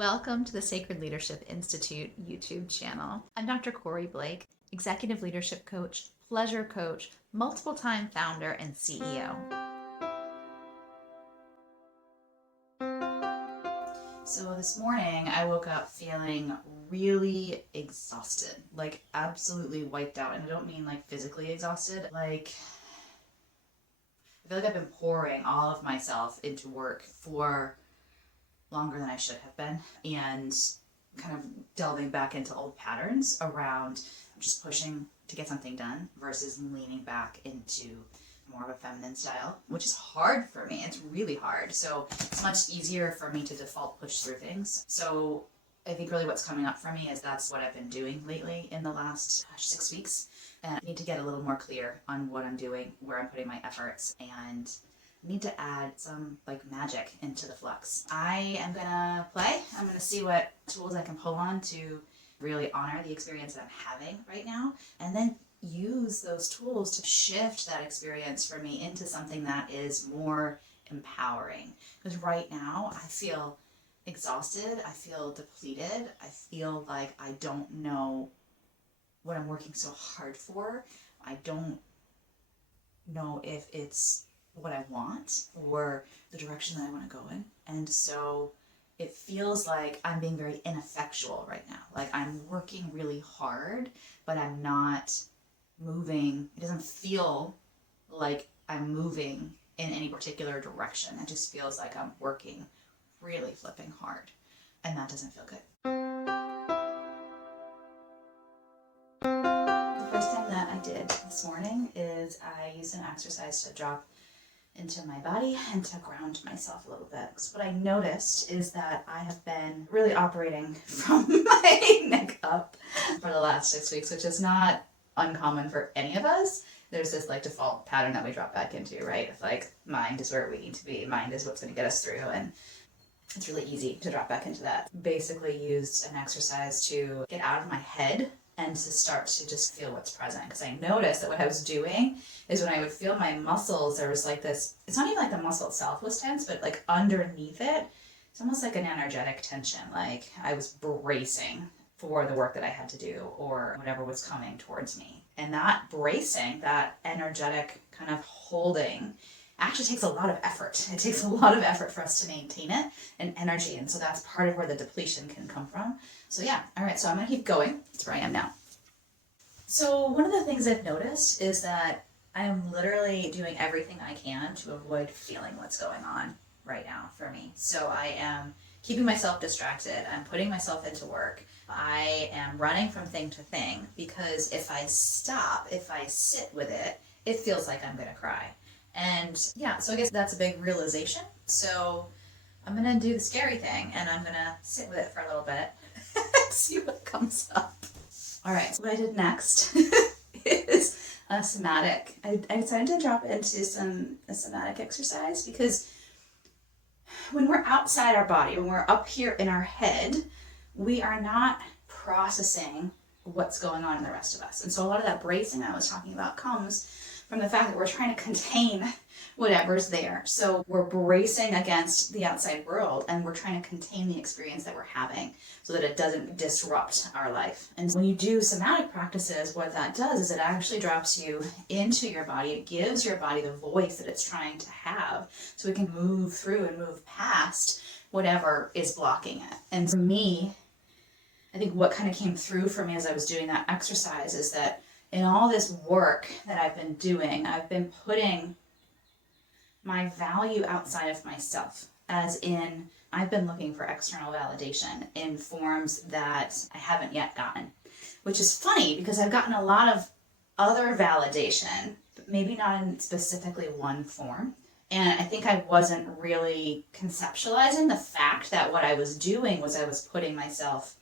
Welcome to the Sacred Leadership Institute YouTube channel. I'm Dr. Corey Blake, Executive Leadership Coach, Pleasure Coach, multiple-time founder and CEO. So this morning I woke up feeling really exhausted, like absolutely wiped out. And I don't mean like physically exhausted, like I feel like I've been pouring all of myself into work for longer than I should have been, and kind of delving back into old patterns around just pushing to get something done versus leaning back into more of a feminine style, which is hard for me. It's really hard. So it's much easier for me to default push through things. So I think really what's coming up for me is that's what I've been doing lately in the last 6 weeks. And I need to get a little more clear on what I'm doing, where I'm putting my efforts, and need to add some like magic into the flux. I am gonna play. I'm gonna see what tools I can pull on to really honor the experience that I'm having right now, and then use those tools to shift that experience for me into something that is more empowering. Because right now I feel exhausted, I feel depleted, I feel like I don't know what I'm working so hard for. I don't know if it's what I want or the direction that I want to go in. And so it feels like I'm being very ineffectual right now. Like I'm working really hard, but I'm not moving. It doesn't feel like I'm moving in any particular direction. It just feels like I'm working really flipping hard. And that doesn't feel good. The first thing that I did this morning is I used an exercise to drop into my body and to ground myself a little bit. Because what I noticed is that I have been really operating from my neck up for the last 6 weeks, which is not uncommon for any of us. There's this like default pattern that we drop back into, right? It's like mind is where we need to be. Mind is what's going to get us through. And it's really easy to drop back into that. Basically used an exercise to get out of my head and to start to just feel what's present. Because I noticed that what I was doing is when I would feel my muscles, there was like this, it's not even like the muscle itself was tense, but like underneath it, it's almost like an energetic tension. Like I was bracing for the work that I had to do or whatever was coming towards me. And that bracing, that energetic kind of holding, actually takes a lot of effort. It takes a lot of effort for us to maintain it and energy. And so that's part of where the depletion can come from. So yeah, all right, so I'm gonna keep going. That's where I am now. So one of the things I've noticed is that I am literally doing everything I can to avoid feeling what's going on right now for me. So I am keeping myself distracted. I'm putting myself into work. I am running from thing to thing because if I stop, if I sit with it, it feels like I'm gonna cry. And yeah, so I guess that's a big realization. So I'm gonna do the scary thing and I'm gonna sit with it for a little bit and see what comes up. All right, so what I did next is a somatic. I decided to drop into a somatic exercise because when we're outside our body, when we're up here in our head, we are not processing what's going on in the rest of us. And so a lot of that bracing I was talking about comes from the fact that we're trying to contain whatever's there. So we're bracing against the outside world and we're trying to contain the experience that we're having so that it doesn't disrupt our life. And when you do somatic practices, what that does is it actually drops you into your body. It gives your body the voice that it's trying to have so it can move through and move past whatever is blocking it. And for me, I think what kind of came through for me as I was doing that exercise is that in all this work that I've been doing, I've been putting my value outside of myself, as in I've been looking for external validation in forms that I haven't yet gotten, which is funny because I've gotten a lot of other validation, but maybe not in specifically one form. And I think I wasn't really conceptualizing the fact that what I was doing was I was putting myself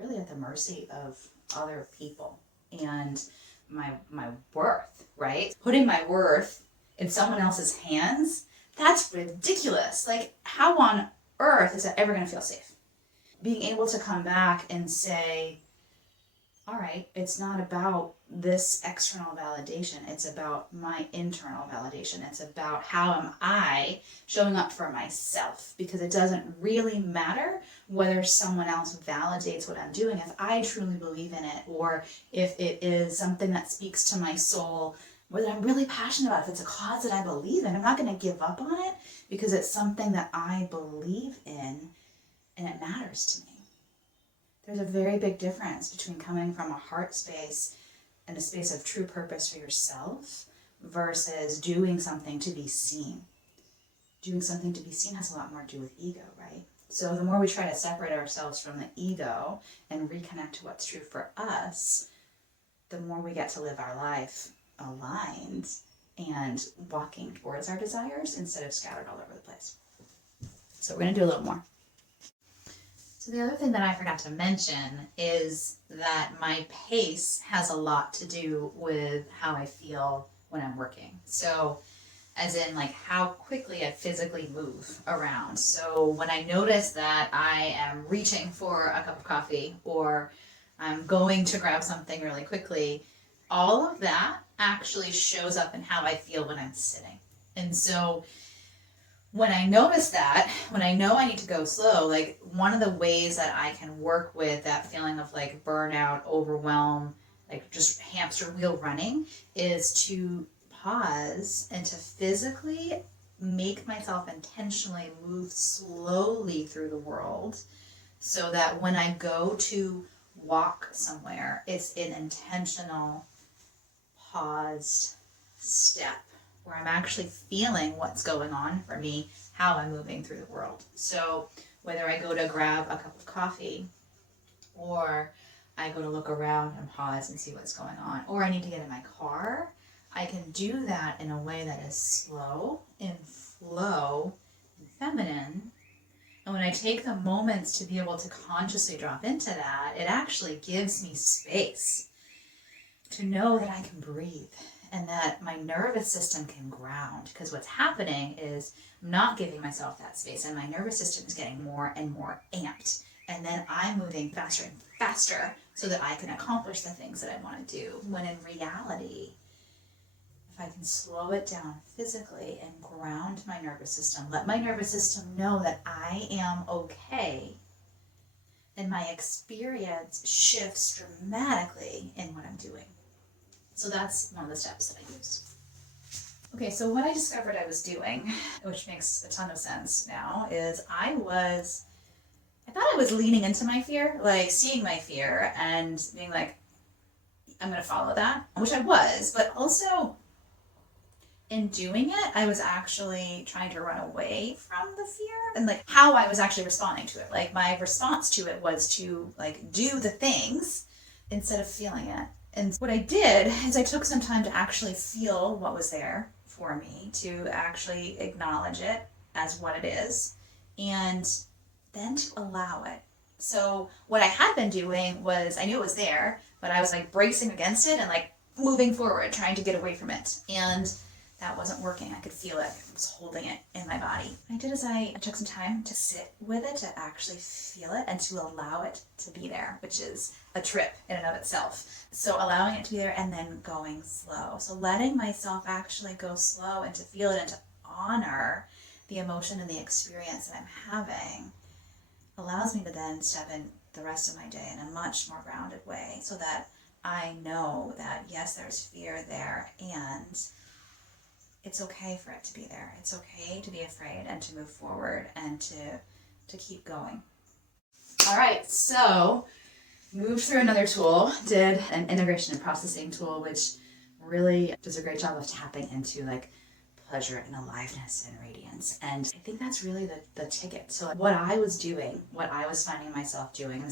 really at the mercy of other people and my worth, right? Putting my worth in someone else's hands, that's ridiculous. Like, how on earth is that ever going to feel safe? Being able to come back and say, all right, it's not about this external validation. It's about my internal validation. It's about how am I showing up for myself, because it doesn't really matter whether someone else validates what I'm doing if I truly believe in it, or if it is something that speaks to my soul, or that I'm really passionate about. If it's a cause that I believe in, I'm not going to give up on it because it's something that I believe in and it matters to me. There's a very big difference between coming from a heart space and a space of true purpose for yourself versus doing something to be seen. Doing something to be seen has a lot more to do with ego, right? So the more we try to separate ourselves from the ego and reconnect to what's true for us, the more we get to live our life aligned and walking towards our desires instead of scattered all over the place. So we're going to do a little more. So the other thing that I forgot to mention is that my pace has a lot to do with how I feel when I'm working. So as in like how quickly I physically move around. So when I notice that I am reaching for a cup of coffee or I'm going to grab something really quickly, all of that actually shows up in how I feel when I'm sitting. And so when I notice that, when I know I need to go slow, like one of the ways that I can work with that feeling of like burnout, overwhelm, like just hamster wheel running, is to pause and to physically make myself intentionally move slowly through the world so that when I go to walk somewhere, it's an intentional, paused step where I'm actually feeling what's going on for me, how I'm moving through the world. So whether I go to grab a cup of coffee, or I go to look around and pause and see what's going on, or I need to get in my car, I can do that in a way that is slow and flow and feminine. And when I take the moments to be able to consciously drop into that, it actually gives me space to know that I can breathe and that my nervous system can ground. Because what's happening is I'm not giving myself that space and my nervous system is getting more and more amped. And then I'm moving faster and faster so that I can accomplish the things that I want to do. When in reality, if I can slow it down physically and ground my nervous system, let my nervous system know that I am okay, then my experience shifts dramatically in what I'm doing. So that's one of the steps that I use. Okay, so what I discovered I was doing, which makes a ton of sense now, is I thought I was leaning into my fear, like seeing my fear and being like, I'm going to follow that, which I was, but also in doing it, I was actually trying to run away from the fear and like how I was actually responding to it. Like my response to it was to like do the things instead of feeling it. And what I did is I took some time to actually feel what was there for me, to actually acknowledge it as what it is, and then to allow it. So what I had been doing was I knew it was there, but I was like bracing against it and like moving forward, trying to get away from it. And that wasn't working. I could feel it. I was holding it in my body. What I did is I took some time to sit with it, to actually feel it, and to allow it to be there, which is a trip in and of itself. So allowing it to be there and then going slow. So letting myself actually go slow and to feel it and to honor the emotion and the experience that I'm having allows me to then step in the rest of my day in a much more grounded way so that I know that yes, there's fear there and it's okay for it to be there. It's okay to be afraid and to move forward and to keep going. All right, so moved through another tool, did an integration and processing tool, which really does a great job of tapping into like pleasure and aliveness and radiance. And I think that's really the ticket. So what I was doing, what I was finding myself doing, and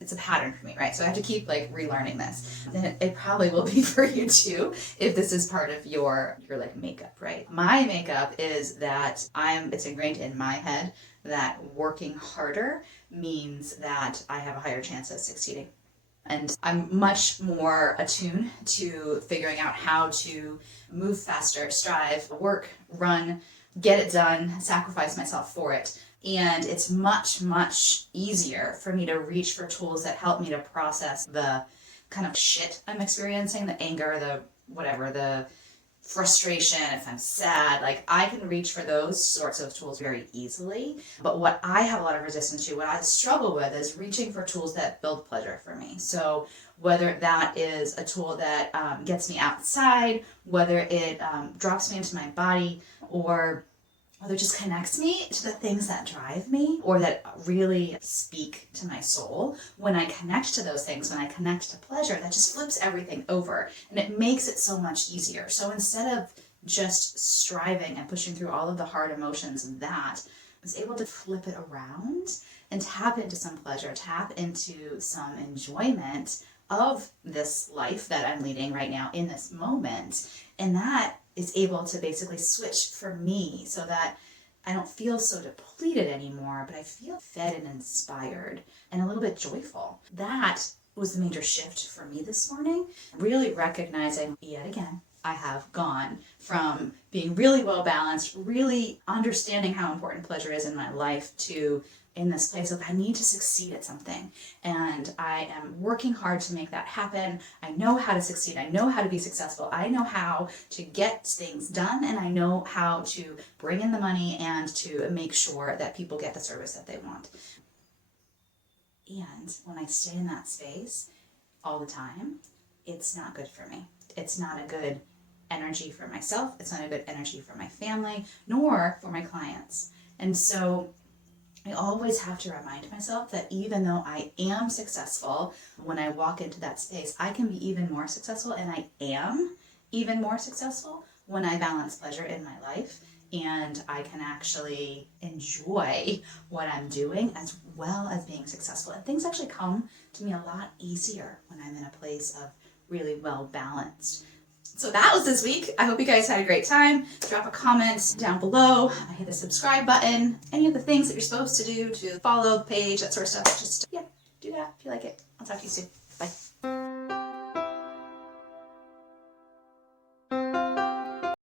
it's a pattern for me, right? So I have to keep like relearning this. And it probably will be for you too, if this is part of your like makeup, right? My makeup is that it's ingrained in my head that working harder means that I have a higher chance of succeeding. And I'm much more attuned to figuring out how to move faster, strive, work, run, get it done, sacrifice myself for it. And it's much, much easier for me to reach for tools that help me to process the kind of shit I'm experiencing, the anger, the whatever, the frustration, if I'm sad, like I can reach for those sorts of tools very easily. But what I have a lot of resistance to, what I struggle with, is reaching for tools that build pleasure for me. So whether that is a tool that gets me outside, whether it drops me into my body, or whether it just connects me to the things that drive me or that really speak to my soul. When I connect to those things, when I connect to pleasure, that just flips everything over and it makes it so much easier. So instead of just striving and pushing through all of the hard emotions of that, I was able to flip it around and tap into some pleasure, tap into some enjoyment of this life that I'm leading right now in this moment. And that is able to basically switch for me so that I don't feel so depleted anymore, but I feel fed and inspired and a little bit joyful. That was the major shift for me this morning. Really recognizing, yet again, I have gone from being really well balanced, really understanding how important pleasure is in my life, to in this place of I need to succeed at something. And I am working hard to make that happen. I know how to succeed. I know how to be successful. I know how to get things done, and I know how to bring in the money and to make sure that people get the service that they want. And when I stay in that space all the time, it's not good for me. It's not a good energy for myself. It's not a good energy for my family, nor for my clients. And so I always have to remind myself that even though I am successful, when I walk into that space, I can be even more successful, and I am even more successful when I balance pleasure in my life and I can actually enjoy what I'm doing as well as being successful. And things actually come to me a lot easier when I'm in a place of really well balanced. So that was this week. I hope you guys had a great time. Drop a comment down below. Hit the subscribe button. Any of the things that you're supposed to do to follow the page, that sort of stuff. Just, do that if you like it. I'll talk to you soon. Bye.